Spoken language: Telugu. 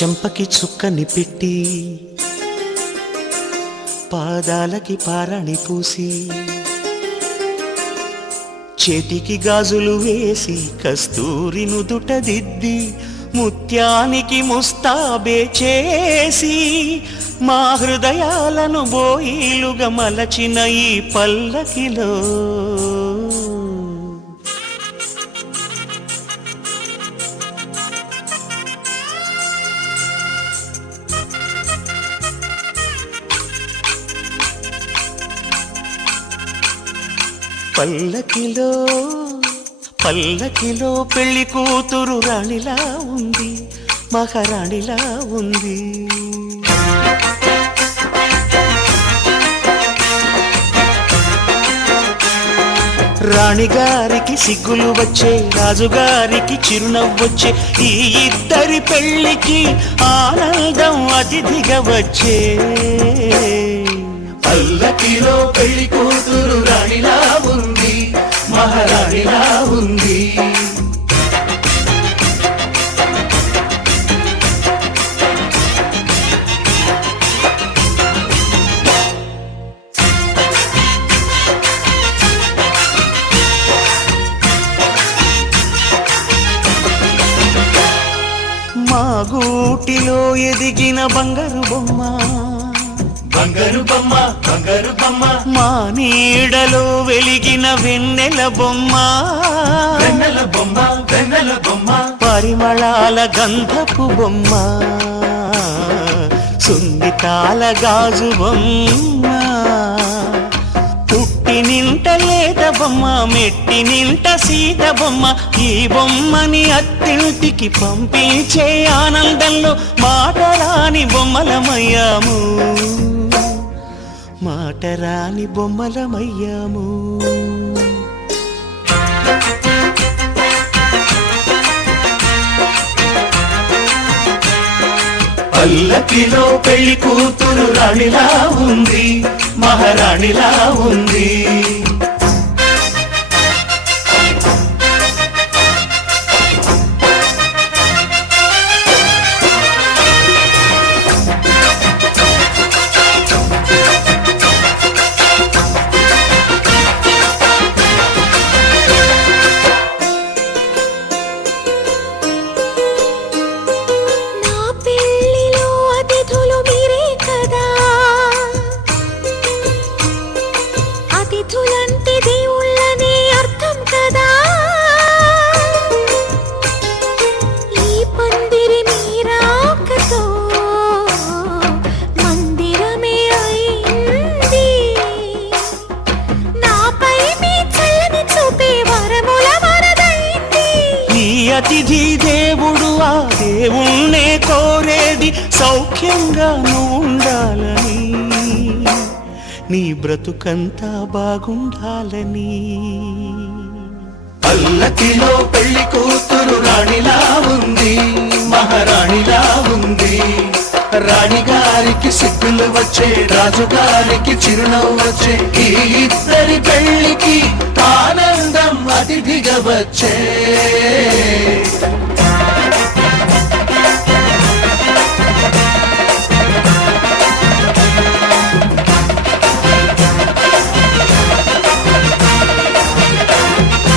చెంపకి చుక్కని పెట్టి పాదాలకి పారాణి పూసి చేతికి గాజులు వేసి కస్తూరి నుదుట దిద్ది ముత్యానికి ముస్తాబే చేసి మా హృదయాలను బోయిలుగా మలచిన ఈ పల్లకిలో పల్లకిలో పల్లకిలో పెళ్లి కూతురు రాణిలా ఉంది, మహారాణిలా ఉంది. రాణిగారికి సిగ్గులు వచ్చే, రాజుగారికి చిరునవ్వొచ్చే, ఈ ఇద్దరి పెళ్లికి ఆనందం అతిథిగా వచ్చే. పల్లకిలో పెళ్లి కూతురు రాణిలా ఉంది, మహారాణిలా ఉంది. మా గూటిలో ఎదిగిన బంగారు బొమ్మ, బంగారు బొమ్మ, బంగారు బొమ్మ. మా నీడలో వెలిగిన వెన్నెల బొమ్మ, వెన్నెల బొమ్మ, వెన్నెల బొమ్మ. పరిమళాల గంధపు బొమ్మ, సున్నితాల గాజు బొమ్మ. పుట్టి నింట లేత బొమ్మ, మెట్టి నింట సీత బొమ్మ. ఈ బొమ్మని అత్తింటికి పంపించే ఆనందంలో మాటరాని బొమ్మలమయ్యాము, మాటరాని బొమ్మలమయ్యాము. పల్లకిలో పెళ్లి కూతురు రాణిలా ఉంది, మహారాణిలా ఉంది. అతిథి దేవుడు ఆ దేవుణ్ణే కోరేది సౌఖ్యంగా నువ్వు ఉండాలని, నీ బ్రతుకంతా బాగుండాలని. పల్లకిలో పెళ్లి కూతురు రాణిలా ఉంది, మహారాణిలా ఉంది. రాణిగారికి సిగ్గులు వచ్చే, రాజుగారికి చిరునవ్వు వచ్చే, ఈ ఇద్దరి పెళ్లికి ఆనందం అతిథిగా వచ్చే.